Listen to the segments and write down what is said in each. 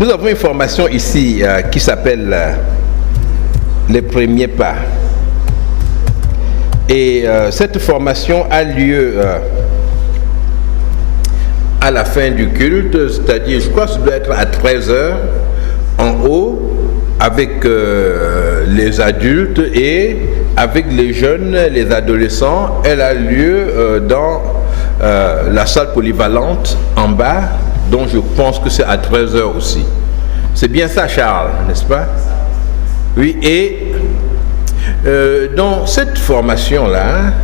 Nous avons une formation ici qui s'appelle les premiers pas. Et cette formation a lieu à la fin du culte, c'est-à-dire, je crois que ça doit être à 13h en haut, avec les adultes et avec les jeunes, les adolescents. Elle a lieu dans la salle polyvalente en bas, dont je pense que c'est à 13h aussi. C'est bien ça, Charles, n'est-ce pas? Oui, et dans cette formation-là,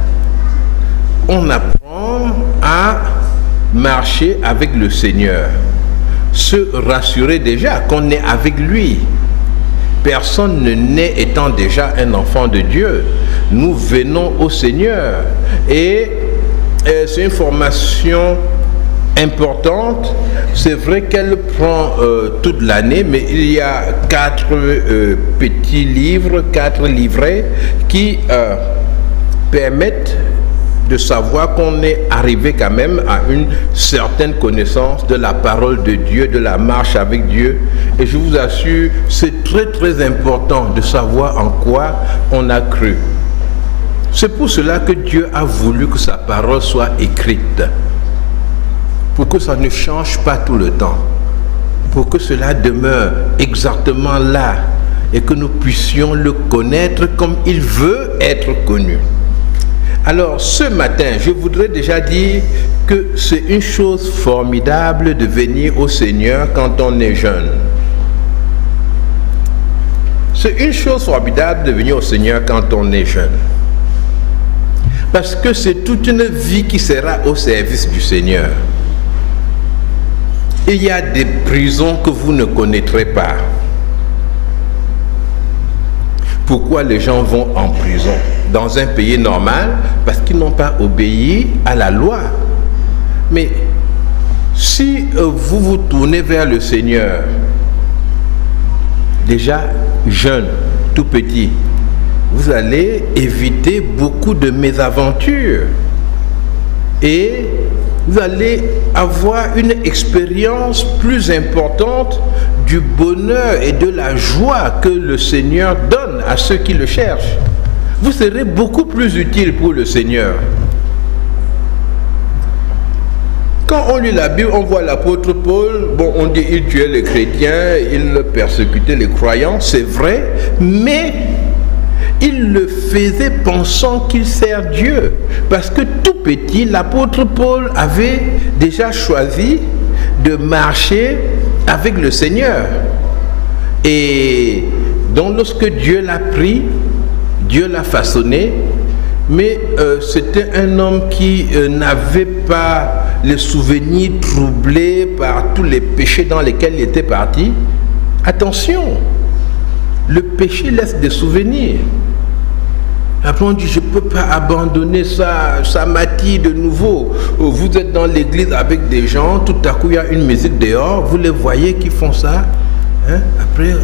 on apprend à marcher avec le Seigneur, se rassurer déjà qu'on est avec lui. Personne ne naît étant déjà un enfant de Dieu. Nous venons au Seigneur. Et c'est une formation importante. C'est vrai qu'elle prend toute l'année, mais il y a 4 petits livres, 4 livrets qui permettent de savoir qu'on est arrivé quand même à une certaine connaissance de la parole de Dieu, de la marche avec Dieu. Et je vous assure, c'est très important de savoir en quoi on a cru. C'est pour cela que Dieu a voulu que sa parole soit écrite. Pour que ça ne change pas tout le temps. Pour que cela demeure exactement là et que nous puissions le connaître comme il veut être connu. Alors ce matin, je voudrais déjà dire que c'est une chose formidable de venir au Seigneur quand on est jeune. C'est une chose formidable de venir au Seigneur quand on est jeune. Parce que c'est toute une vie qui sera au service du Seigneur. Il y a des prisons que vous ne connaîtrez pas. Pourquoi les gens vont en prison dans un pays normal? Parce qu'ils n'ont pas obéi à la loi. Mais si vous vous tournez vers le Seigneur, déjà jeune, tout petit, vous allez éviter beaucoup de mésaventures. Et vous allez avoir une expérience plus importante du bonheur et de la joie que le Seigneur donne à ceux qui le cherchent. Vous serez beaucoup plus utile pour le Seigneur. Quand on lit la Bible, on voit l'apôtre Paul, bon, on dit il tuait les chrétiens, il persécutait les croyants, c'est vrai, mais il le faisait pensant qu'il sert Dieu. Parce que tout petit, l'apôtre Paul avait déjà choisi de marcher avec le Seigneur. Et donc lorsque Dieu l'a pris, Dieu l'a façonné, mais c'était un homme qui n'avait pas les souvenirs troublés par tous les péchés dans lesquels il était parti. Attention, le péché laisse des souvenirs. Après on dit, je ne peux pas abandonner ça, ça m'attire de nouveau. Vous êtes dans l'église avec des gens, tout à coup il y a une musique dehors, vous les voyez qui font ça. Hein? Après,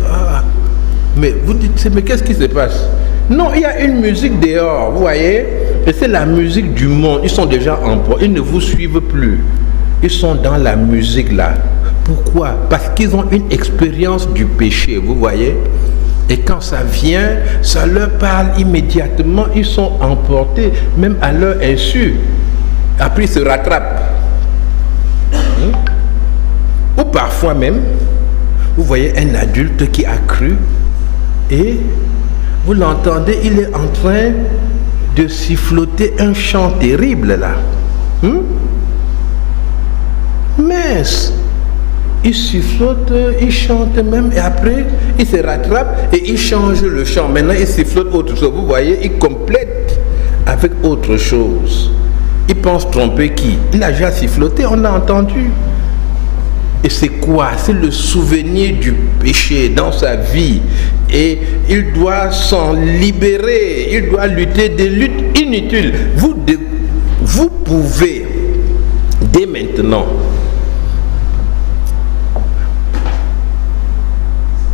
mais vous dites, mais qu'est-ce qui se passe? Non, il y a une musique dehors, vous voyez, et c'est la musique du monde. Ils sont déjà en port, ils ne vous suivent plus. Ils sont dans la musique là. Pourquoi? Parce qu'ils ont une expérience du péché, vous voyez. Et quand ça vient, ça leur parle immédiatement, ils sont emportés, même à leur insu. Après, ils se rattrapent. Ou parfois même, vous voyez un adulte qui a cru et vous l'entendez, il est en train de siffloter un chant terrible là. Mince! Il sifflote, il chante même, et après, il se rattrape et il change le chant. Maintenant, il sifflote autre chose. Vous voyez, il complète avec autre chose. Il pense tromper qui? Il a déjà siffloté, on a entendu. Et c'est quoi? C'est le souvenir du péché dans sa vie. Et il doit s'en libérer. Il doit lutter des luttes inutiles. Vous pouvez, dès maintenant,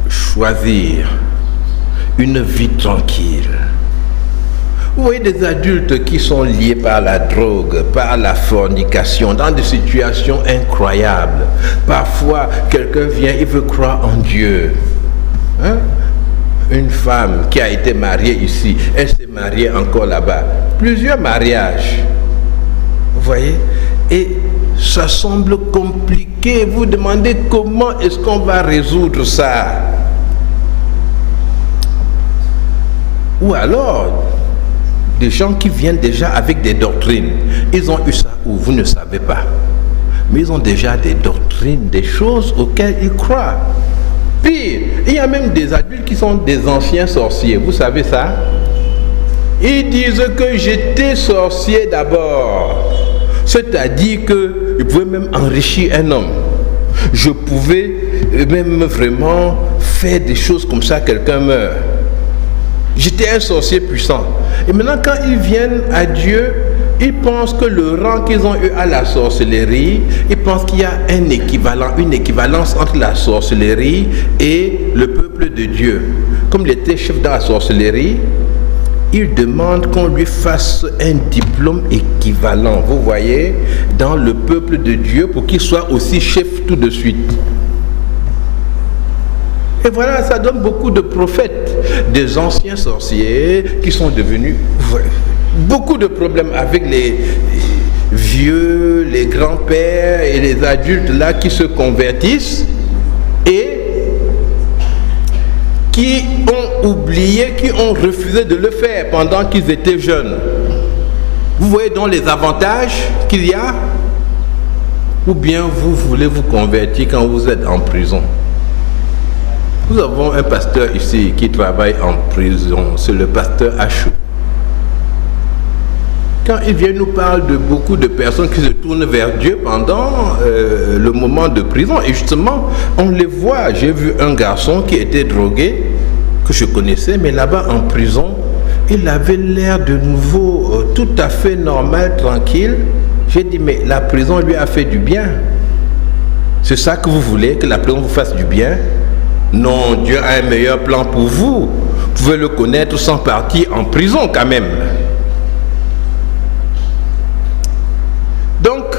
choisir une vie tranquille. Vous voyez des adultes qui sont liés par la drogue, par la fornication, dans des situations incroyables. Parfois, quelqu'un vient, il veut croire en Dieu. Hein? Une femme qui a été mariée ici, elle s'est mariée encore là-bas. Plusieurs mariages. Vous voyez? Et ça semble compliqué. Vous demandez comment est-ce qu'on va résoudre ça? Ou alors, des gens qui viennent déjà avec des doctrines. Ils ont eu ça où vous ne savez pas. Mais ils ont déjà des doctrines, des choses auxquelles ils croient. Pire, il y a même des adultes qui sont des anciens sorciers. Vous savez ça? Ils disent que j'étais sorcier d'abord. C'est-à-dire que je pouvais même enrichir un homme. Je pouvais même vraiment faire des choses comme ça, quelqu'un meurt. J'étais un sorcier puissant. Et maintenant, quand ils viennent à Dieu, ils pensent que le rang qu'ils ont eu à la sorcellerie, ils pensent qu'il y a un équivalent, une équivalence entre la sorcellerie et le peuple de Dieu. Comme il était chef dans la sorcellerie, il demande qu'on lui fasse un diplôme équivalent, vous voyez, dans le peuple de Dieu, pour qu'il soit aussi chef tout de suite. Et voilà, ça donne beaucoup de prophètes, des anciens sorciers qui sont devenus... Beaucoup de problèmes avec les vieux, les grands-pères et les adultes là qui se convertissent et qui ont oublié, qui ont refusé de le faire pendant qu'ils étaient jeunes. Vous voyez donc les avantages qu'il y a? Ou bien vous voulez vous convertir quand vous êtes en prison? Nous avons un pasteur ici qui travaille en prison, c'est le pasteur Achou. Quand il vient nous parle de beaucoup de personnes qui se tournent vers Dieu pendant le moment de prison, et justement, on les voit. J'ai vu un garçon qui était drogué, que je connaissais, mais là-bas en prison, il avait l'air de nouveau tout à fait normal, tranquille. J'ai dit, mais la prison lui a fait du bien. C'est ça que vous voulez, que la prison vous fasse du bien? Non, Dieu a un meilleur plan pour vous. Vous pouvez le connaître sans partir en prison quand même. Donc,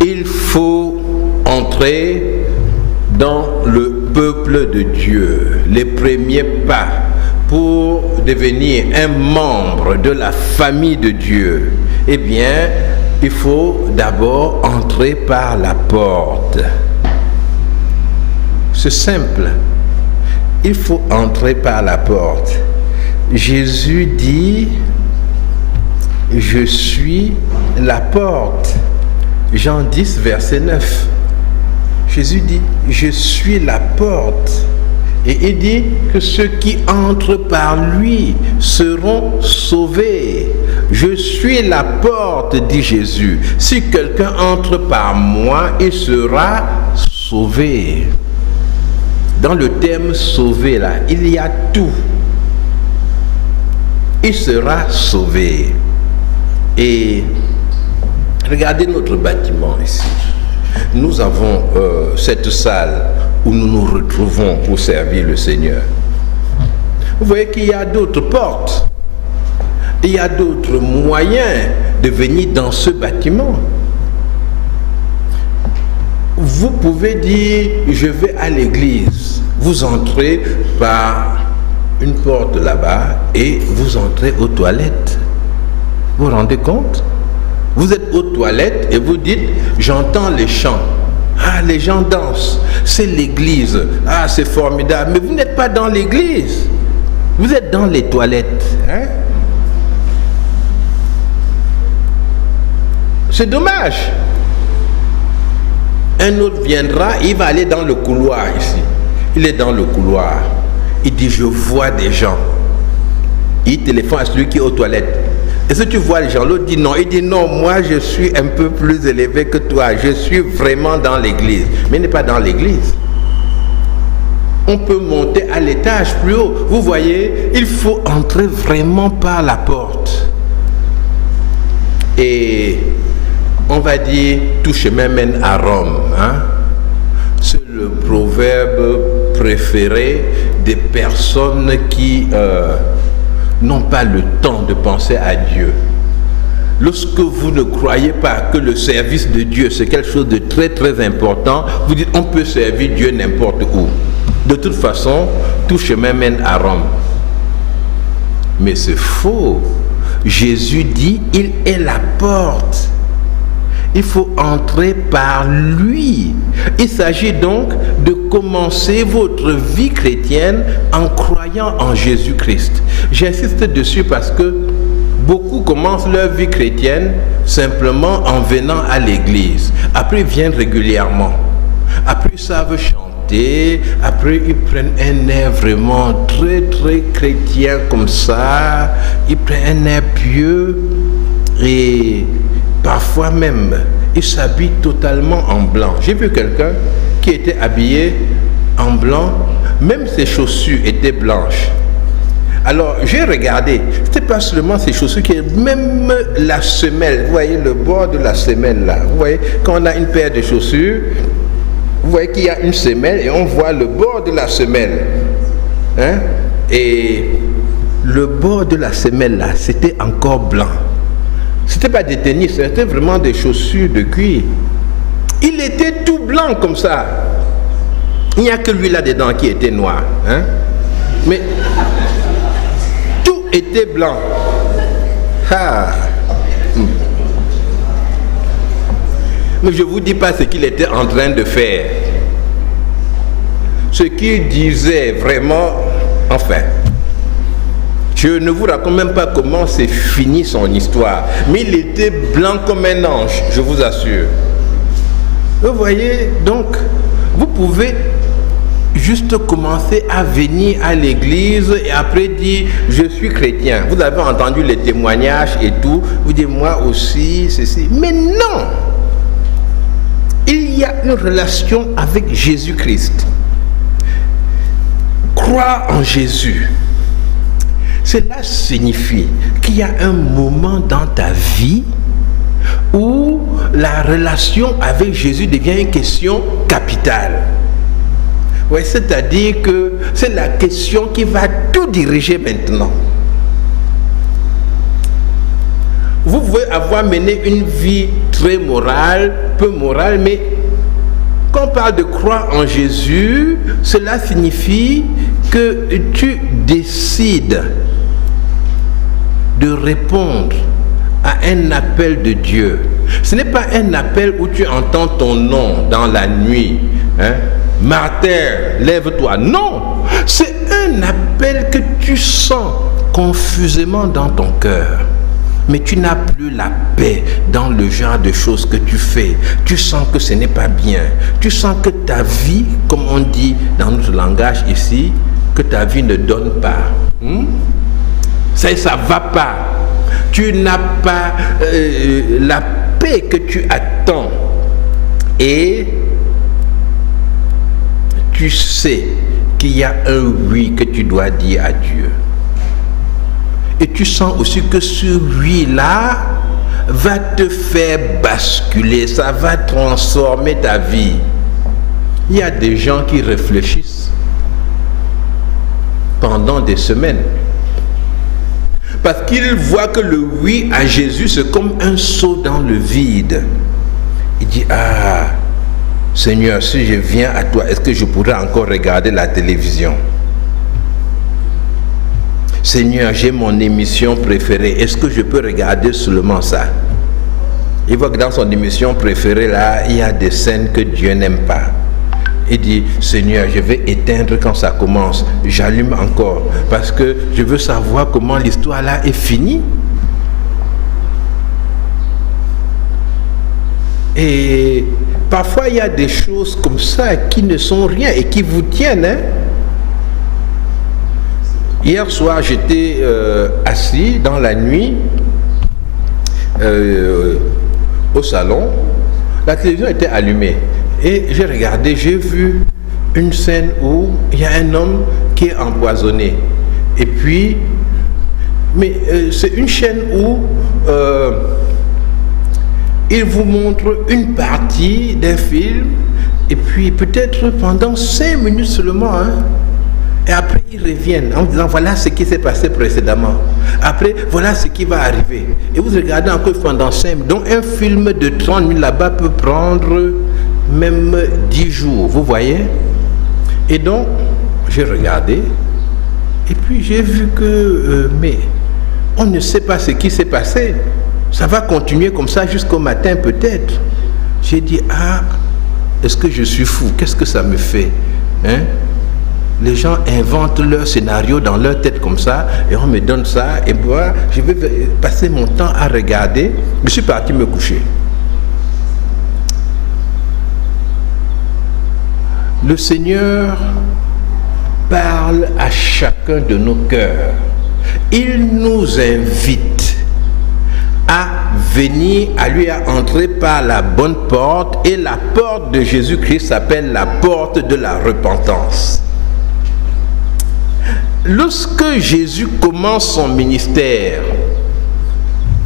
il faut entrer dans le peuple de Dieu. Les premiers pas pour devenir un membre de la famille de Dieu, eh bien, il faut d'abord entrer par la porte. C'est simple. Il faut entrer par la porte. Jésus dit, je suis la porte. Jean 10, verset 9. Jésus dit, je suis la porte. Et il dit que ceux qui entrent par lui seront sauvés. Je suis la porte, dit Jésus. Si quelqu'un entre par moi, il sera sauvé. Dans le terme sauvé là, il y a tout. Il sera sauvé. Et regardez notre bâtiment ici. Nous avons cette salle où nous nous retrouvons pour servir le Seigneur. Vous voyez qu'il y a d'autres portes. Il y a d'autres moyens de venir dans ce bâtiment. Vous pouvez dire, je vais à l'église. Vous entrez par une porte là-bas et vous entrez aux toilettes. Vous vous rendez compte? Vous êtes aux toilettes et vous dites, j'entends les chants. Ah, les gens dansent. C'est l'église. Ah, c'est formidable. Mais vous n'êtes pas dans l'église. Vous êtes dans les toilettes. Hein? C'est dommage. Un autre viendra, il va aller dans le couloir ici. Il est dans le couloir. Il dit, je vois des gens. Il téléphone à celui qui est aux toilettes. Est-ce que tu vois les gens? L'autre dit non. Il dit non, moi je suis un peu plus élevé que toi. Je suis vraiment dans l'église. Mais il n'est pas dans l'église. On peut monter à l'étage plus haut. Vous voyez, il faut entrer vraiment par la porte. Et on va dire, tout chemin mène à Rome. Hein? C'est le proverbe préféré des personnes qui n'ont pas le temps de penser à Dieu. Lorsque vous ne croyez pas que le service de Dieu, c'est quelque chose de très très important, vous dites on peut servir Dieu n'importe où. De toute façon, tout chemin mène à Rome. Mais c'est faux. Jésus dit, il est la porte. Il faut entrer par lui. Il s'agit donc de commencer votre vie chrétienne en croyant en Jésus-Christ. J'insiste dessus parce que beaucoup commencent leur vie chrétienne simplement en venant à l'église. Après, ils viennent régulièrement. Après, ils savent chanter. Après, ils prennent un air vraiment très, très chrétien comme ça. Ils prennent un air pieux. Et parfois même, ils s'habillent totalement en blanc. J'ai vu quelqu'un qui était habillé en blanc. Même ses chaussures étaient blanches. Alors, j'ai regardé, c'était pas seulement ces chaussures, même la semelle, vous voyez le bord de la semelle là, vous voyez, quand on a une paire de chaussures, vous voyez qu'il y a une semelle et on voit le bord de la semelle. Hein? Et le bord de la semelle là, c'était encore blanc. C'était pas des tennis, c'était vraiment des chaussures de cuir. Il était tout blanc comme ça. Il n'y a que lui là-dedans qui était noir. Hein? Mais était blanc. Ah. Mais je ne vous dis pas ce qu'il était en train de faire. Ce qu'il disait vraiment, enfin, je ne vous raconte même pas comment s'est fini son histoire. Mais il était blanc comme un ange, je vous assure. Vous voyez, donc, vous pouvez juste commencer à venir à l'église et après dire je suis chrétien. Vous avez entendu les témoignages et tout, vous dites moi aussi, ceci. Mais non! Il y a une relation avec Jésus-Christ. Croire en Jésus, cela signifie qu'il y a un moment dans ta vie où la relation avec Jésus devient une question capitale. Oui, c'est-à-dire que c'est la question qui va tout diriger maintenant. Vous pouvez avoir mené une vie très morale, peu morale, mais quand on parle de croire en Jésus, cela signifie que tu décides de répondre à un appel de Dieu. Ce n'est pas un appel où tu entends ton nom dans la nuit, hein? Martin, lève-toi. Non, c'est un appel que tu sens confusément dans ton cœur. Mais tu n'as plus la paix dans le genre de choses que tu fais. Tu sens que ce n'est pas bien. Tu sens que ta vie, comme on dit dans notre langage ici, que ta vie ne donne pas. Ça ne va pas. Tu n'as pas la paix que tu attends. Et tu sais qu'il y a un oui que tu dois dire à Dieu. Et tu sens aussi que ce oui-là va te faire basculer, ça va transformer ta vie. Il y a des gens qui réfléchissent pendant des semaines. Parce qu'ils voient que le oui à Jésus, c'est comme un saut dans le vide. Il dit, ah, Seigneur, si je viens à toi, est-ce que je pourrais encore regarder la télévision? Seigneur, j'ai mon émission préférée. Est-ce que je peux regarder seulement ça? Il voit que dans son émission préférée, là, il y a des scènes que Dieu n'aime pas. Il dit, Seigneur, je vais éteindre quand ça commence. J'allume encore parce que je veux savoir comment l'histoire là est finie. Et parfois, il y a des choses comme ça qui ne sont rien et qui vous tiennent. Hein? Hier soir, j'étais assis dans la nuit au salon. La télévision était allumée. Et j'ai regardé, j'ai vu une scène où il y a un homme qui est empoisonné. Et puis, mais c'est une chaîne où il vous montre une partie d'un film. Et puis peut-être pendant 5 minutes seulement, hein, Et après, ils reviennent en disant, voilà ce qui s'est passé précédemment. Après, voilà ce qui va arriver. Et vous regardez encore pendant 5 minutes. Donc, un film de 30 minutes là-bas peut prendre même 10 jours. Vous voyez? Et donc, j'ai regardé. Et puis, j'ai vu que, mais on ne sait pas ce qui s'est passé. Ça va continuer comme ça jusqu'au matin peut-être. J'ai dit, ah, est-ce que je suis fou? Qu'est-ce que ça me fait? Hein? Les gens inventent leur scénario dans leur tête comme ça, et on me donne ça, et moi, je vais passer mon temps à regarder. Je suis parti me coucher. Le Seigneur parle à chacun de nos cœurs. Il nous invite à venir, à lui à entrer par la bonne porte, et la porte de Jésus-Christ s'appelle la porte de la repentance. Lorsque Jésus commence son ministère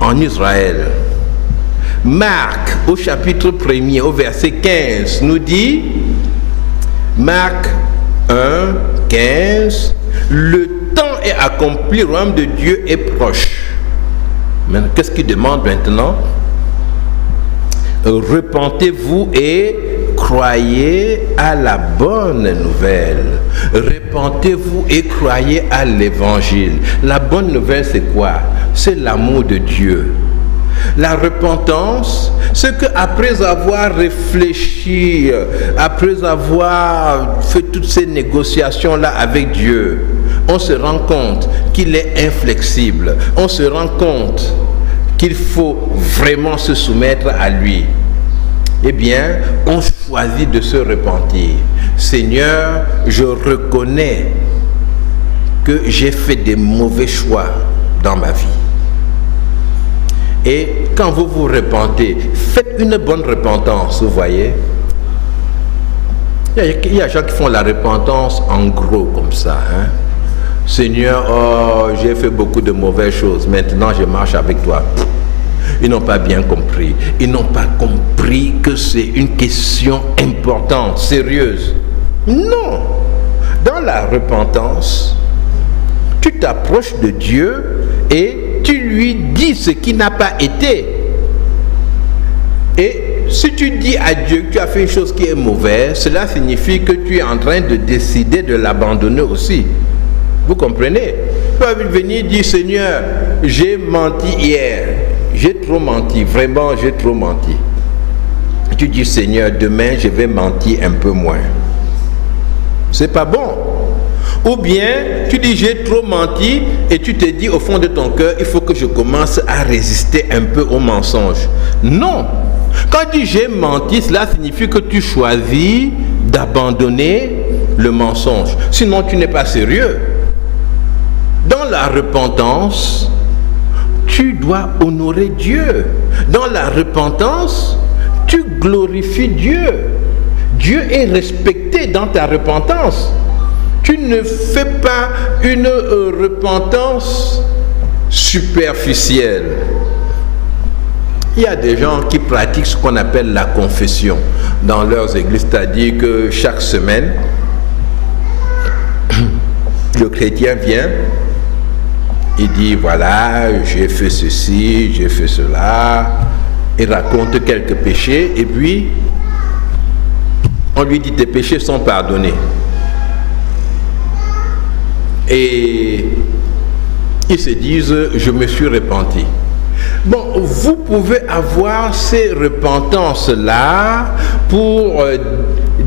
en Israël, Marc au chapitre 1er au verset 15 nous dit, Marc 1, 15, le temps est accompli, le royaume de Dieu est proche. Mais qu'est-ce qu'il demande maintenant? Repentez-vous et croyez à la bonne nouvelle. Repentez-vous et croyez à l'évangile. La bonne nouvelle, c'est quoi? C'est l'amour de Dieu. La repentance, c'est qu'après avoir réfléchi, après avoir fait toutes ces négociations-là avec Dieu, on se rend compte qu'il est inflexible. On se rend compte qu'il faut vraiment se soumettre à lui. Eh bien, on choisit de se repentir. Seigneur, je reconnais que j'ai fait des mauvais choix dans ma vie. Et quand vous vous repentez, faites une bonne repentance, vous voyez. Il y a des gens qui font la repentance en gros comme ça. Hein? Seigneur, oh, j'ai fait beaucoup de mauvaises choses, maintenant je marche avec toi. Ils n'ont pas bien compris. Ils n'ont pas compris que c'est une question importante, sérieuse. Non. Dans la repentance, tu t'approches de Dieu et tu lui dis ce qui n'a pas été. Et si tu dis à Dieu que tu as fait une chose qui est mauvaise, cela signifie que tu es en train de décider de l'abandonner aussi. Vous comprenez? Tu peux venir dire, Seigneur, j'ai menti hier. J'ai trop menti, vraiment j'ai trop menti. Tu dis, Seigneur, demain je vais mentir un peu moins. C'est pas bon. Ou bien tu dis, j'ai trop menti, et tu te dis au fond de ton cœur, il faut que je commence à résister un peu au mensonge. Non. Quand tu dis j'ai menti, cela signifie que tu choisis d'abandonner le mensonge. Sinon tu n'es pas sérieux. Dans la repentance, tu dois honorer Dieu. Dans la repentance, tu glorifies Dieu. Dieu est respecté dans ta repentance. Tu ne fais pas une repentance superficielle. Il y a des gens qui pratiquent ce qu'on appelle la confession dans leurs églises, c'est-à-dire que chaque semaine, le chrétien vient, il dit, voilà, j'ai fait ceci, j'ai fait cela, il raconte quelques péchés, et puis, on lui dit, tes péchés sont pardonnés. Et ils se disent, je me suis repenti. Bon, vous pouvez avoir ces repentances-là pour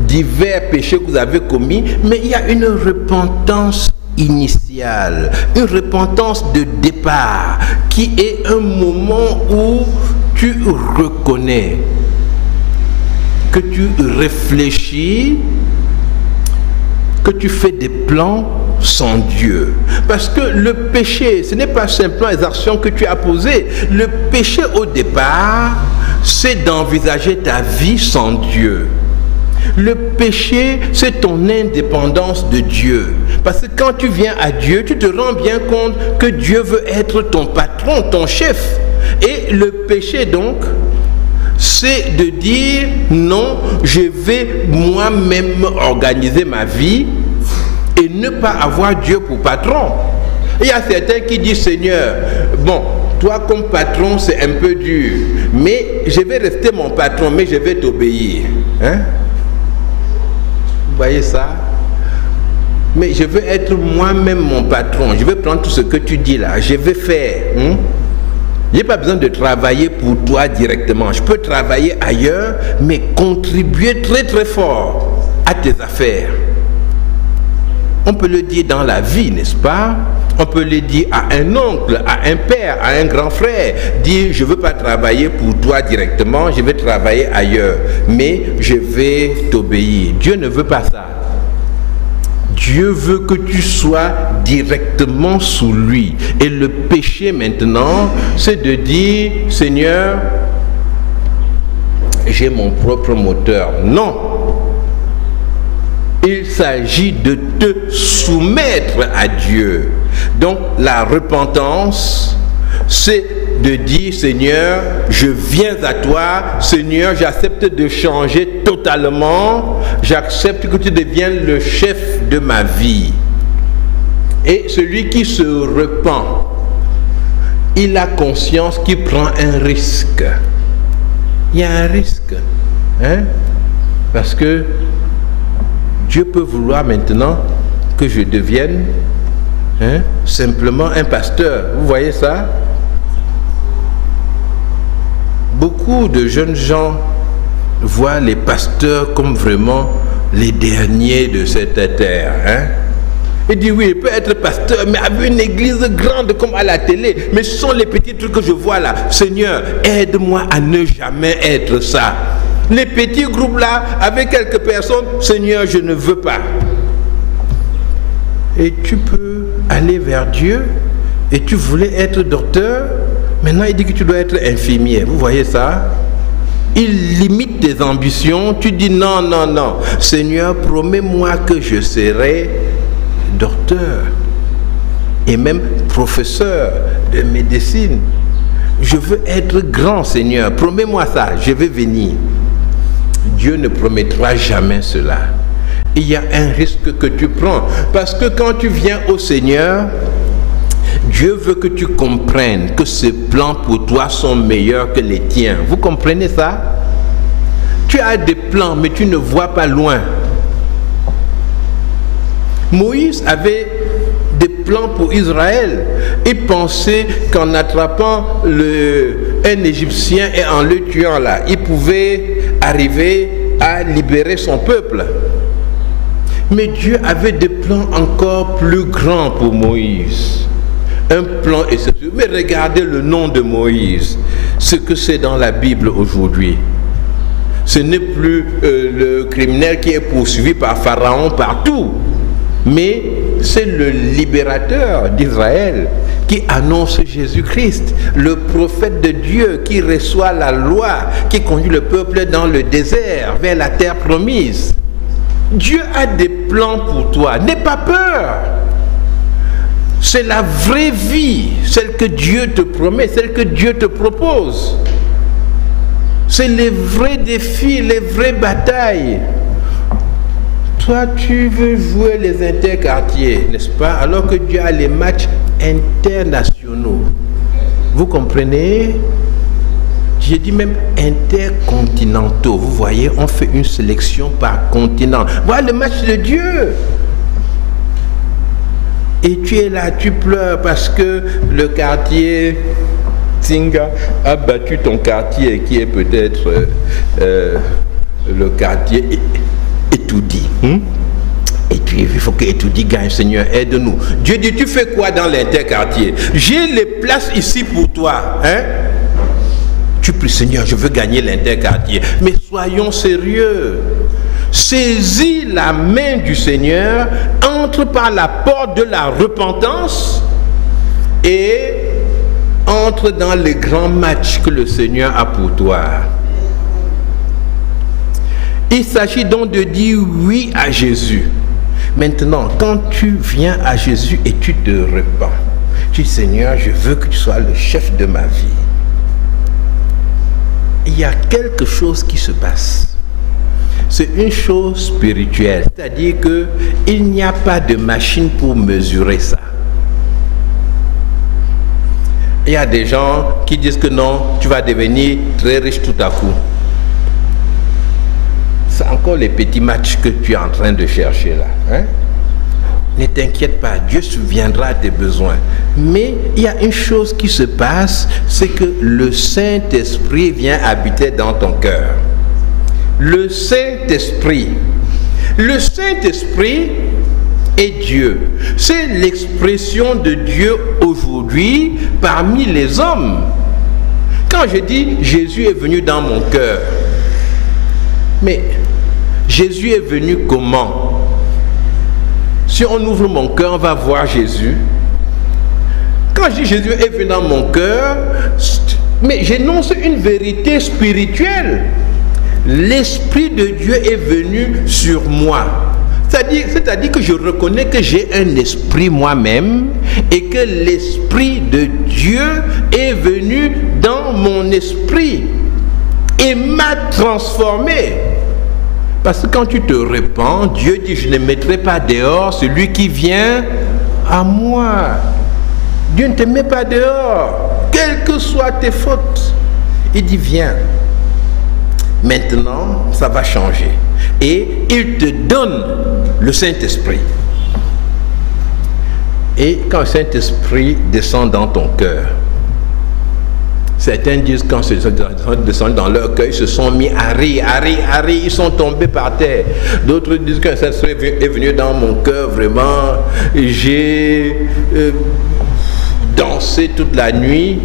divers péchés que vous avez commis, mais il y a une repentance initiale, une repentance de départ, qui est un moment où tu reconnais, que tu réfléchis, que tu fais des plans sans Dieu. Parce que le péché, ce n'est pas simplement les actions que tu as posées. Le péché au départ, c'est d'envisager ta vie sans Dieu. Le péché, c'est ton indépendance de Dieu. Parce que quand tu viens à Dieu, tu te rends bien compte que Dieu veut être ton patron, ton chef. Et le péché donc, c'est de dire non, je vais moi-même organiser ma vie. et ne pas avoir Dieu pour patron. Il y a certains qui disent, Seigneur, bon, toi comme patron c'est un peu dur, mais je vais rester mon patron, mais je vais t'obéir. Hein? Vous voyez ça? Mais je veux être moi-même mon patron, je vais prendre tout ce que tu dis là, je vais faire. Hein? Je n'ai pas besoin de travailler pour toi directement, je peux travailler ailleurs, mais contribuer très très fort à tes affaires. On peut le dire dans la vie, n'est-ce pas? On peut le dire à un oncle, à un père, à un grand frère. Dire, je ne veux pas travailler pour toi directement, je vais travailler ailleurs, mais je vais t'obéir. Dieu ne veut pas ça. Dieu veut que tu sois directement sous lui. Et le péché maintenant, c'est de dire, Seigneur, j'ai mon propre moteur. Non. Il s'agit de te soumettre à Dieu. Donc la repentance, c'est de dire, Seigneur, je viens à toi, Seigneur, j'accepte de changer totalement, j'accepte que tu deviennes le chef de ma vie. Et celui qui se repent, il a conscience qu'il prend un risque. Il y a un risque, hein? Parce que Dieu peut vouloir maintenant que je devienne simplement un pasteur. Vous voyez ça? Beaucoup de jeunes gens voient les pasteurs comme vraiment les derniers de cette terre. Hein? Ils disent oui, il peut être pasteur, mais avec une église grande comme à la télé. Mais ce sont les petits trucs que je vois là. Seigneur, aide-moi à ne jamais être ça. Les petits groupes là, avec quelques personnes, Seigneur, je ne veux pas. Et tu peux aller vers Dieu, et tu voulais être docteur, maintenant il dit que tu dois être infirmier. Vous voyez ça? Il limite tes ambitions, tu dis non, non, non. Seigneur, promets-moi que je serai docteur, et même professeur de médecine. Je veux être grand, Seigneur, promets-moi ça, je vais venir. Dieu ne promettra jamais cela. Il y a un risque que tu prends. Parce que quand tu viens au Seigneur, Dieu veut que tu comprennes que ses plans pour toi sont meilleurs que les tiens. Vous comprenez ça? Tu as des plans, mais tu ne vois pas loin. Moïse avait des plans pour Israël. Il pensait qu'en attrapant un Égyptien et en le tuant là, il pouvait arriver à libérer son peuple. Mais Dieu avait des plans encore plus grands pour Moïse. Un plan exceptionnel. Mais regardez le nom de Moïse, ce que c'est dans la Bible aujourd'hui. Ce n'est plus le criminel qui est poursuivi par Pharaon partout, mais c'est le libérateur d'Israël qui annonce Jésus-Christ, le prophète de Dieu qui reçoit la loi, qui conduit le peuple dans le désert, vers la terre promise. Dieu a des plans pour toi, n'aie pas peur. C'est la vraie vie, celle que Dieu te promet, celle que Dieu te propose. C'est les vrais défis, les vraies batailles. Toi, tu veux jouer les interquartiers, n'est-ce pas? Alors que Dieu a les matchs internationaux. Vous comprenez? J'ai dit même intercontinentaux. Vous voyez, on fait une sélection par continent. Voilà le match de Dieu. Et tu es là, tu pleures parce que le quartier Tsinga a battu ton quartier qui est peut-être le quartier Etoudi. Et puis il faut que Etoudi gagne. Seigneur, aide-nous. Dieu dit, tu fais quoi dans l'interquartier? J'ai les places ici pour toi. Hein? Tu pries, Seigneur, je veux gagner l'interquartier. Mais soyons sérieux. Saisis la main du Seigneur, entre par la porte de la repentance et entre dans les grands matchs que le Seigneur a pour toi. Il s'agit donc de dire oui à Jésus. Maintenant, quand tu viens à Jésus et tu te repens, tu dis, Seigneur, je veux que tu sois le chef de ma vie. Il y a quelque chose qui se passe. c'est une chose spirituelle. C'est-à-dire qu'il n'y a pas de machine pour mesurer ça. Il y a des gens qui disent que non, tu vas devenir très riche tout à coup. C'est encore les petits matchs que tu es en train de chercher là. Hein? Ne t'inquiète pas, Dieu subviendra à tes besoins. Mais il y a une chose qui se passe, c'est que le Saint-Esprit vient habiter dans ton cœur. Le Saint-Esprit. Le Saint-Esprit est Dieu. C'est l'expression de Dieu aujourd'hui parmi les hommes. Quand je dis Jésus est venu dans mon cœur, mais Jésus est venu comment? Si on ouvre mon cœur, on va voir Jésus. Quand je dis Jésus est venu dans mon cœur, mais j'énonce une vérité spirituelle. L'Esprit de Dieu est venu sur moi. C'est-à-dire que je reconnais que j'ai un esprit moi-même et que l'Esprit de Dieu est venu dans mon esprit et m'a transformé. Parce que quand tu te répands, Dieu dit, je ne mettrai pas dehors celui qui vient à moi. Dieu ne te met pas dehors, quelles que soient tes fautes. Il dit, viens. Maintenant, ça va changer. Et il te donne le Saint-Esprit. Et quand le Saint-Esprit descend dans ton cœur, certains disent quand c'est descendu dans leur cœur, ils se sont mis à rire, ils sont tombés par terre. D'autres disent que le Saint-Esprit est venu dans mon cœur, vraiment, j'ai dansé toute la nuit.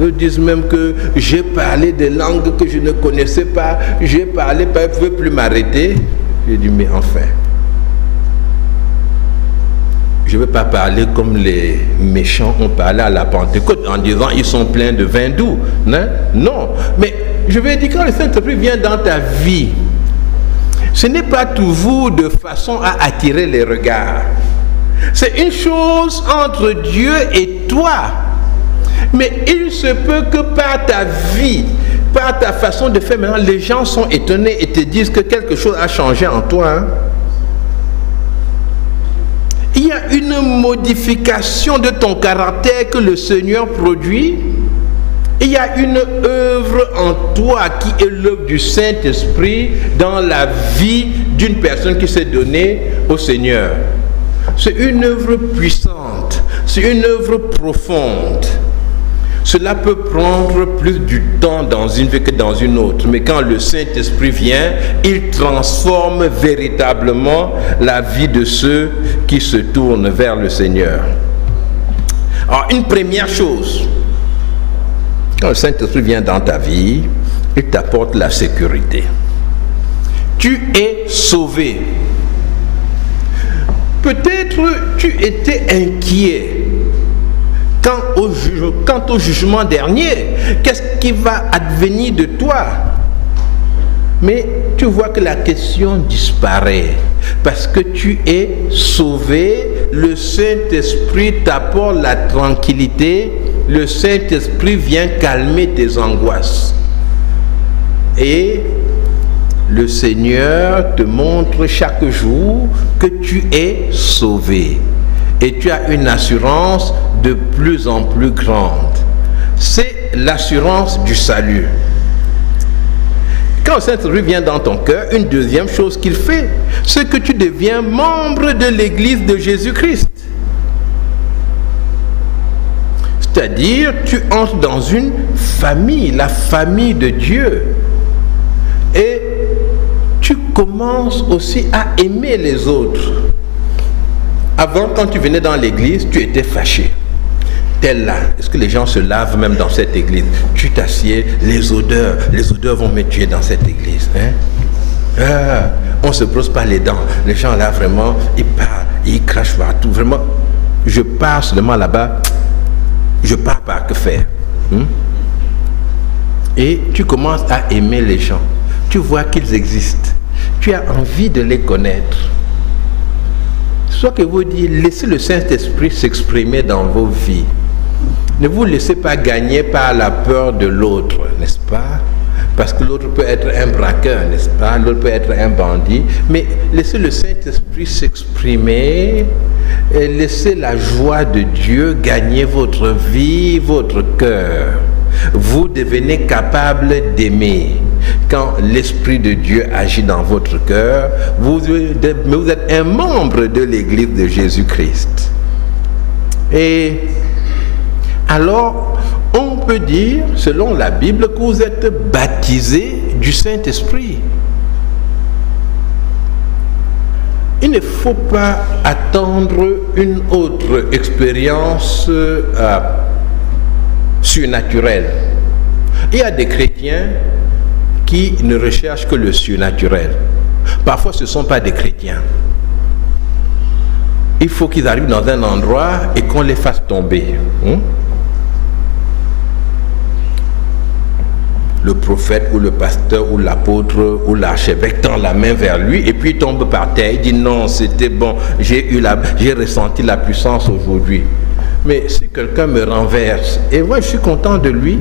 Eux disent même que j'ai parlé des langues que je ne connaissais pas, j'ai parlé, ils ne pouvaient plus m'arrêter. J'ai dit, mais enfin, je ne veux pas parler comme les méchants ont parlé à la Pentecôte en disant ils sont pleins de vin doux. Hein? Non, mais je vais dire, quand le Saint-Esprit vient dans ta vie, ce n'est pas toujours de façon à attirer les regards. C'est une chose entre Dieu et toi. Mais il se peut que par ta vie, par ta façon de faire maintenant, les gens sont étonnés et te disent que quelque chose a changé en toi. Hein? Il y a une modification de ton caractère que le Seigneur produit. Il y a une œuvre en toi qui est l'œuvre du Saint-Esprit dans la vie d'une personne qui s'est donnée au Seigneur. C'est une œuvre puissante, c'est une œuvre profonde. Cela peut prendre plus du temps dans une vie que dans une autre. Mais quand le Saint-Esprit vient, il transforme véritablement la vie de ceux qui se tournent vers le Seigneur. Alors, une première chose, quand le Saint-Esprit vient dans ta vie, il t'apporte la sécurité. Tu es sauvé. Peut-être tu étais inquiet. Quant au jugement dernier, qu'est-ce qui va advenir de toi? Mais tu vois que la question disparaît parce que tu es sauvé. Le Saint-Esprit t'apporte la tranquillité. Le Saint-Esprit vient calmer tes angoisses. Et le Seigneur te montre chaque jour que tu es sauvé. Et tu as une assurance de plus en plus grande. C'est l'assurance du salut. Quand le Saint-Esprit vient dans ton cœur, une deuxième chose qu'il fait, c'est que tu deviens membre de l'Église de Jésus-Christ. C'est-à-dire, tu entres dans une famille, la famille de Dieu. Et tu commences aussi à aimer les autres. Avant, quand tu venais dans l'église, tu étais fâché. Tel là, est-ce que les gens se lavent même dans cette église? Tu t'assieds, les odeurs vont me tuer dans cette église. Hein? On ne se brosse pas les dents. Les gens là, vraiment, ils parlent, ils crachent partout. Vraiment, je pars seulement là-bas, je pars par que faire. Et tu commences à aimer les gens. Tu vois qu'ils existent. Tu as envie de les connaître. Soit que vous dites, laissez le Saint-Esprit s'exprimer dans vos vies. Ne vous laissez pas gagner par la peur de l'autre, n'est-ce pas? Parce que l'autre peut être un braqueur, n'est-ce pas? L'autre peut être un bandit. Mais laissez le Saint-Esprit s'exprimer. Et laissez la joie de Dieu gagner votre vie, votre cœur. Vous devenez capable d'aimer. Quand l'Esprit de Dieu agit dans votre cœur, vous êtes un membre de l'Église de Jésus-Christ. Et alors, on peut dire, selon la Bible, que vous êtes baptisé du Saint-Esprit. Il ne faut pas attendre une autre expérience surnaturelle. Il y a des chrétiens qui ne recherchent que le surnaturel. Parfois, ce ne sont pas des chrétiens. Il faut qu'ils arrivent dans un endroit et qu'on les fasse tomber. Le prophète ou le pasteur ou l'apôtre ou l'archevêque tend la main vers lui et puis il tombe par terre. Il dit non, c'était bon, j'ai ressenti la puissance aujourd'hui. Mais si quelqu'un me renverse et moi je suis content de lui,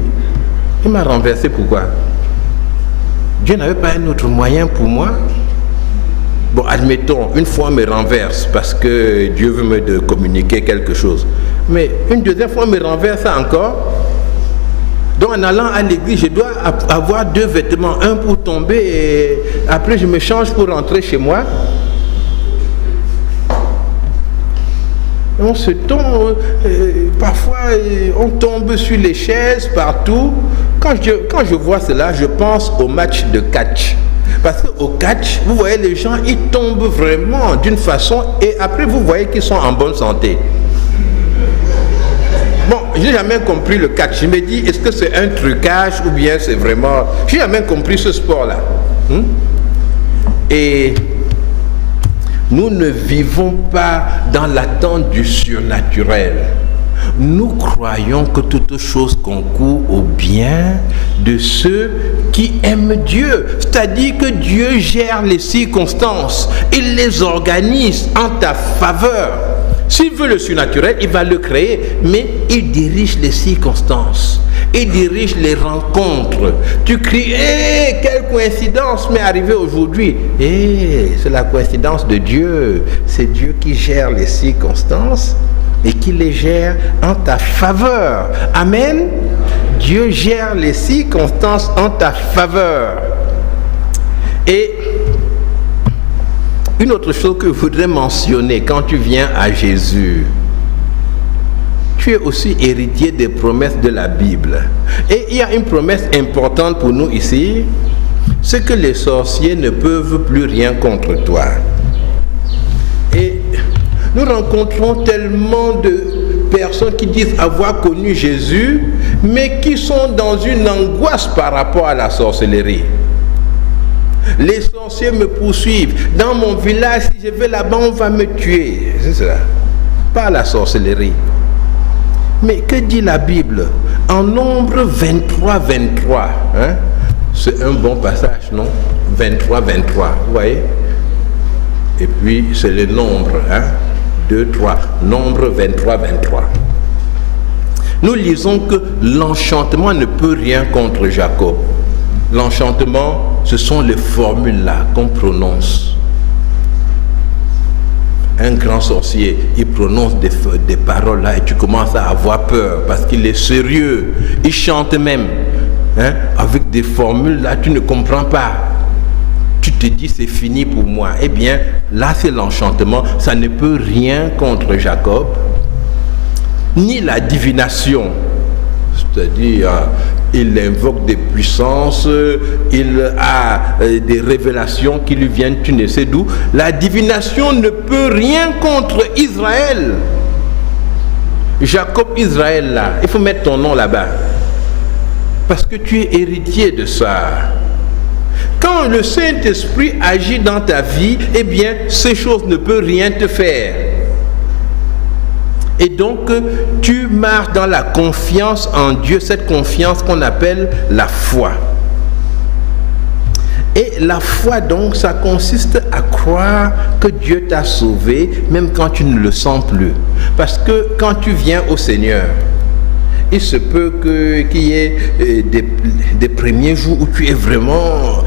il m'a renversé, pourquoi? Dieu n'avait pas un autre moyen pour moi? Bon, admettons, une fois on me renverse parce que Dieu veut me communiquer quelque chose. Mais une deuxième fois on me renverse encore. Donc en allant à l'église, je dois avoir deux vêtements, un pour tomber et après je me change pour rentrer chez moi. On se tombe, parfois on tombe sur les chaises partout. Quand je vois cela, je pense au match de catch. Parce qu'au catch, vous voyez les gens, ils tombent vraiment d'une façon et après vous voyez qu'ils sont en bonne santé. Bon, je n'ai jamais compris le catch. Je me dis, est-ce que c'est un trucage ou bien c'est vraiment... Je n'ai jamais compris ce sport-là. Et nous ne vivons pas dans l'attente du surnaturel. Nous croyons que toute chose concourt au bien de ceux qui aiment Dieu. C'est-à-dire que Dieu gère les circonstances. Il les organise en ta faveur. S'il veut le surnaturel, il va le créer, mais il dirige les circonstances. Il dirige les rencontres. Tu cries, quelle coïncidence m'est arrivée aujourd'hui. C'est la coïncidence de Dieu. C'est Dieu qui gère les circonstances et qui les gère en ta faveur. Amen. Dieu gère les circonstances en ta faveur. Et une autre chose que je voudrais mentionner quand tu viens à Jésus, tu es aussi héritier des promesses de la Bible. Et il y a une promesse importante pour nous ici, c'est que les sorciers ne peuvent plus rien contre toi. Et nous rencontrons tellement de personnes qui disent avoir connu Jésus, mais qui sont dans une angoisse par rapport à la sorcellerie. Les sorciers me poursuivent. Dans mon village, si je vais là-bas, on va me tuer. C'est ça. Pas la sorcellerie. Mais que dit la Bible? En Nombre 23, 23. C'est un bon passage, non? 23, 23. Vous voyez? Et puis, c'est le nombre. 2, 3. Nombre 23, 23. Nous lisons que l'enchantement ne peut rien contre Jacob. L'enchantement, ce sont les formules là qu'on prononce. Un grand sorcier, il prononce des paroles là et tu commences à avoir peur parce qu'il est sérieux. Il chante même avec des formules là, tu ne comprends pas. Tu te dis c'est fini pour moi. Eh bien, là c'est l'enchantement. Ça ne peut rien contre Jacob. Ni la divination. C'est-à-dire... il invoque des puissances, il a des révélations qui lui viennent, tu ne sais d'où. La divination ne peut rien contre Israël. Jacob, Israël, là, il faut mettre ton nom là-bas. Parce que tu es héritier de ça. Quand le Saint-Esprit agit dans ta vie, eh bien, ces choses ne peuvent rien te faire. Et donc, tu marches dans la confiance en Dieu, cette confiance qu'on appelle la foi. Et la foi, donc, ça consiste à croire que Dieu t'a sauvé, même quand tu ne le sens plus. Parce que quand tu viens au Seigneur, il se peut qu'il y ait des premiers jours où tu es vraiment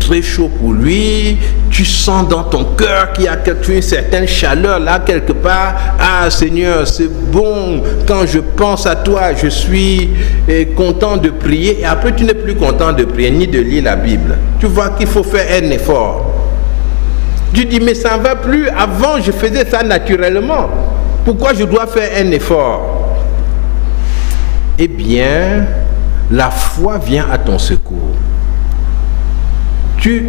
très chaud pour lui, tu sens dans ton cœur qu'il y a une certaine chaleur là quelque part. Ah Seigneur, c'est bon, quand je pense à toi, je suis content de prier, et après tu n'es plus content de prier ni de lire la Bible. Tu vois qu'il faut faire un effort. Tu dis mais ça ne va plus, avant je faisais ça naturellement, pourquoi je dois faire un effort? Eh bien, la foi vient à ton secours. Tu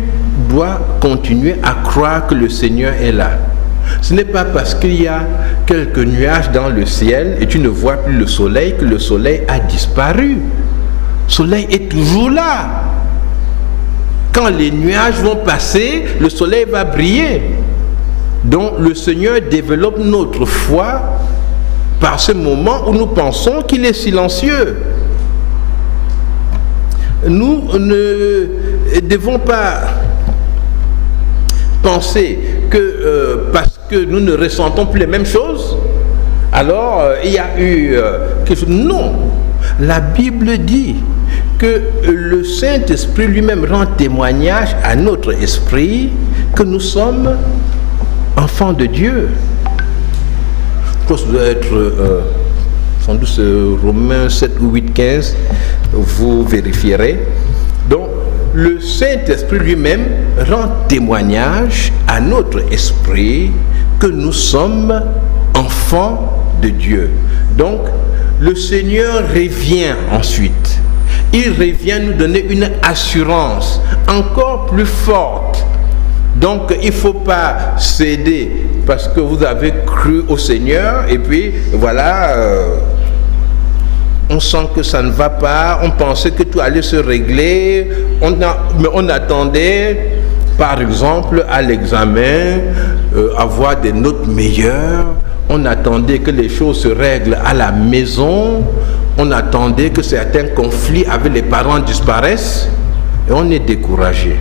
dois continuer à croire que le Seigneur est là. Ce n'est pas parce qu'il y a quelques nuages dans le ciel et tu ne vois plus le soleil que le soleil a disparu. Le soleil est toujours là. Quand les nuages vont passer, le soleil va briller. Donc le Seigneur développe notre foi par ce moment où nous pensons qu'il est silencieux. Nous ne devons pas penser que parce que nous ne ressentons plus les mêmes choses, alors il y a eu quelque chose. Non, la Bible dit que le Saint-Esprit lui-même rend témoignage à notre esprit que nous sommes enfants de Dieu. Je crois que ça doit être sans doute Romains 7 ou 8, 15, vous vérifierez. Donc, le Saint-Esprit lui-même rend témoignage à notre esprit que nous sommes enfants de Dieu. Donc, le Seigneur revient ensuite. Il revient nous donner une assurance encore plus forte. Donc, il ne faut pas céder parce que vous avez cru au Seigneur et puis, voilà, on sent que ça ne va pas, on pensait que tout allait se régler, mais on attendait, par exemple, à l'examen, avoir des notes meilleures, on attendait que les choses se règlent à la maison, on attendait que certains conflits avec les parents disparaissent, et on est découragé.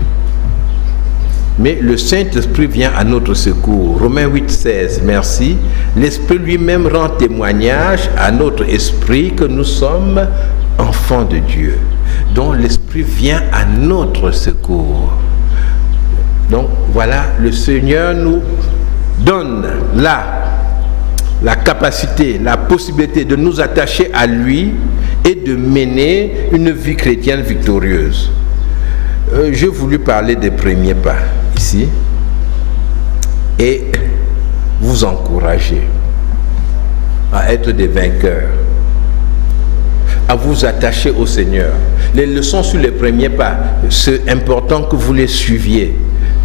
Mais le Saint-Esprit vient à notre secours. Romains 8, 16, merci. L'Esprit lui-même rend témoignage à notre esprit que nous sommes enfants de Dieu. Donc l'Esprit vient à notre secours. Donc voilà, le Seigneur nous donne la capacité, la possibilité de nous attacher à lui et de mener une vie chrétienne victorieuse. J'ai voulu parler des premiers pas ici et vous encourager à être des vainqueurs, à vous attacher au Seigneur. Les leçons sur les premiers pas, c'est important que vous les suiviez.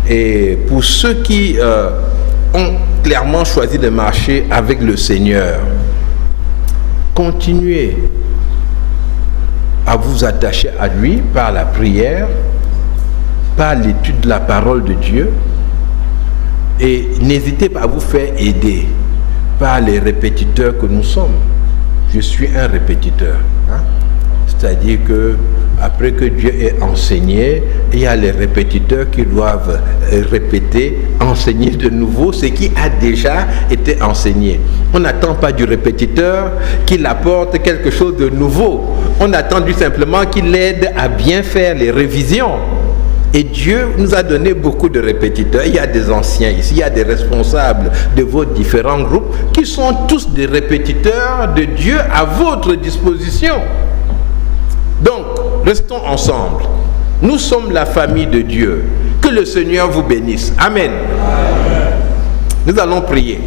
Et pour ceux qui ont clairement choisi de marcher avec le Seigneur, continuez à vous attacher à lui par la prière, par l'étude de la parole de Dieu, et n'hésitez pas à vous faire aider par les répétiteurs que nous sommes. Je suis un répétiteur, hein? C'est-à-dire que après que Dieu ait enseigné, il y a les répétiteurs qui doivent répéter, enseigner de nouveau ce qui a déjà été enseigné. On n'attend pas du répétiteur qu'il apporte quelque chose de nouveau. On attend tout simplement qu'il aide à bien faire les révisions. Et Dieu nous a donné beaucoup de répétiteurs. Il y a des anciens ici, il y a des responsables de vos différents groupes qui sont tous des répétiteurs de Dieu à votre disposition. Donc, restons ensemble. Nous sommes la famille de Dieu. Que le Seigneur vous bénisse. Amen. Nous allons prier.